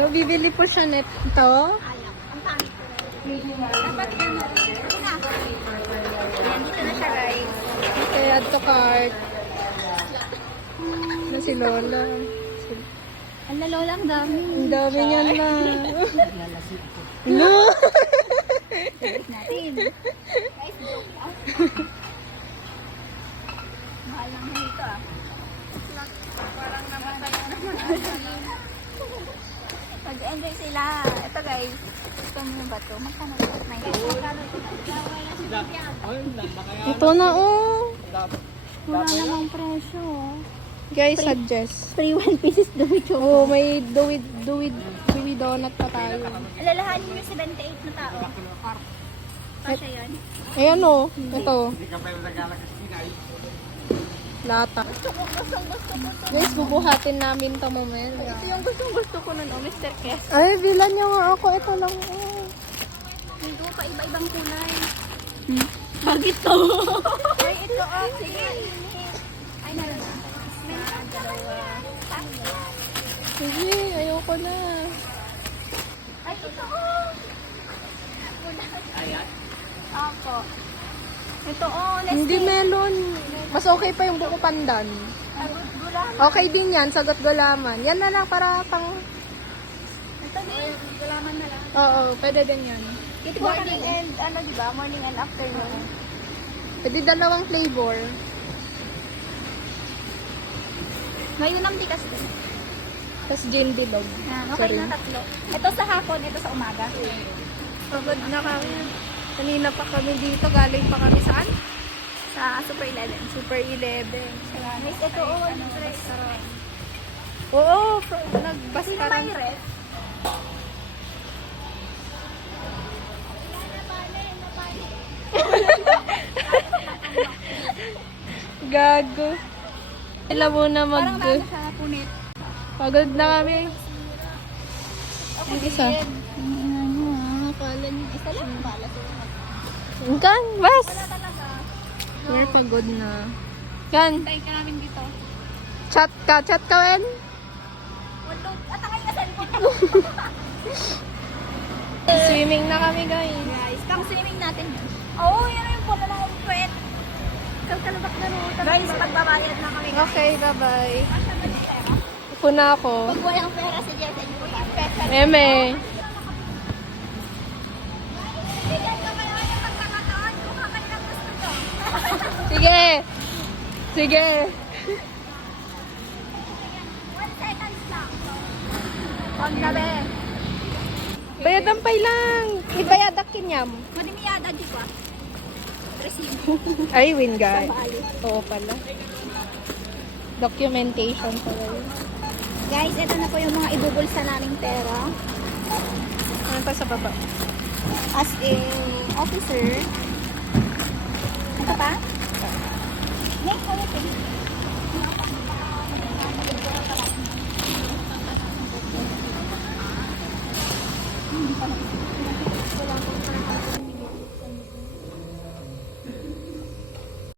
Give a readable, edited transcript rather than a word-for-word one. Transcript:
So, bibili po siya nito. Ang pangit ko. Dapat yan. Ito na. Ayan, dito na siya guys. Okay, add to cart. Na si Lola. Ang lalola, ang dami. Ang dami niyan na. No! Natin. Guys, joke lang. Mahal lang na ito ah. Parang namatay na naman. Mag-enjoy sila. Ito guys. Gusto mo ba ito? Magkano ito? Ito na, oh. Wala namang presyo. Guys, suggest. Free 1 pieces Dewey Oh, Choco. may Dewey donut pa tayo. Alalahanin nyo 78 na tao. Kasya yan. Ayan, oh. Ito. Lata. Gusto ko Guys, bubuhatin namin to mamaya. ito yung gusto ko nun, oh, Mr. Kes. Ay, bilan niyo nga ako. Ito lang, oh. Ito pa iba-ibang kulay. Bakit to? Ay, ito oh. Sige. Ay, naroon na. Dalawa. Sige, ayoko na. Ay, ito oh. Ako. Ito oh, Hindi melon. Mas okay pa yung buko pandan. Gulaman. Okay din yan, sagot gulaman. Yan na lang para pang... Ito din. Gulaman na lang. Oo, pwede din yan. Ito morning and ano diba? Morning and afternoon. Pwede dalawang flavor. Ngayon ang tikas din. Tapos gin bilog. Yan, okay Sorry. na tatlo. Ito sa hapon, ito sa umaga. Pagod na kami. Kanina pa kami dito, galing pa kami saan? Sa Super 11. Super 11. Guys, ito oh, restaurant. Oo, nagbas Sino ka may rin. ref? Gago. Sila muna Parang lalo sa punit. Pagod na kami. Yung isa. Akala niyo, isa lang. Akala sila. Kan, bas. Wala talaga. We're pagod na. Kan, Tayo ka namin dito. chat ka, Wen? Walo. At ang nga cellphone ko. Swimming na kami, guys. Guys, pang swimming natin yun. Oo, yun yung pula ng umpwet. Kalkalabak na rin. Guys, pagbabayad na kami. Okay, bye-bye. Kasya na yung pera. Puna ako. Pag walang pera, sige, sa inyo. Special. Eme. Bigyan ko kayo ng pagkakataon kung kakay na gusto nyo. Sige. Sige. 1 seconds lang. Huwag na be. Bayadampay lang. Ibayadak kinyam. Madi miyada di ba? Resibo. Ay, win, guys. Bali. Oo pala. Documentation pala yun. Guys, ito na po yung mga ibubulsa naming pera. Ano pa sa baba? As a officer. Ito pa? Next, ano ito?